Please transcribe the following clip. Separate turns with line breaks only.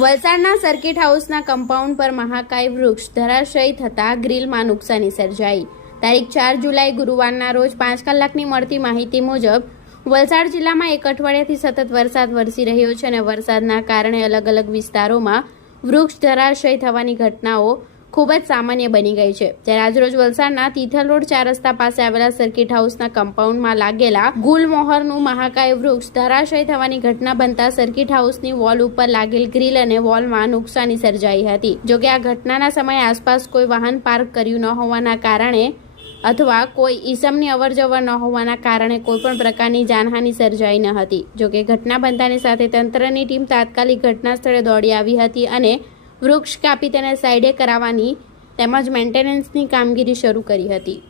વલસાડના સર્કિટ હાઉસના કમ્પાઉન્ડ પર મહાકાય વૃક્ષ ધરાશયી થતા ગ્રીલમાં નુકસાની સર્જાઈ. તારીખ ચાર જુલાઈ ગુરુવારના રોજ પાંચ કલાકની મળતી માહિતી મુજબ, વલસાડ જિલ્લામાં એક અઠવાડિયાથી સતત વરસાદ વરસી રહ્યો છે અને વરસાદના કારણે અલગ અલગ વિસ્તારોમાં વૃક્ષ ધરાશય થવાની ઘટનાઓ ખૂબ જ સામાન્ય બની ગઈ છે. જ્યારે આજરોજ વલસાડના તિથલ રોડ ચાર રસ્તા પાસે આવેલા સર્કિટ હાઉસના કમ્પાઉન્ડમાં લાગેલા ગુલમોહરનું મહાકાય વૃક્ષ ધરાશય થવાની ઘટના બનતા સર્કિટ હાઉસની વોલ ઉપર લાગેલ ગ્રીલ અને વોલમાં નુકસાની સર્જાઈ હતી. જોકે આ ઘટનાના સમયે આસપાસ કોઈ વાહન પાર્ક કર્યું ન હોવાના કારણે અથવા કોઈ ઈસમની અવરજવર ન હોવાના કારણે કોઈ પણ પ્રકારની જાનહાનિ સર્જાઈ ન હતી. જોકે ઘટના બનતાની સાથે તંત્રની ટીમ તાત્કાલિક ઘટના સ્થળે દોડી આવી હતી અને વૃક્ષ કાપી તેને સાઈડે કરાવવાની તેમજ મેન્ટેનન્સની કામગીરી શરૂ કરી હતી.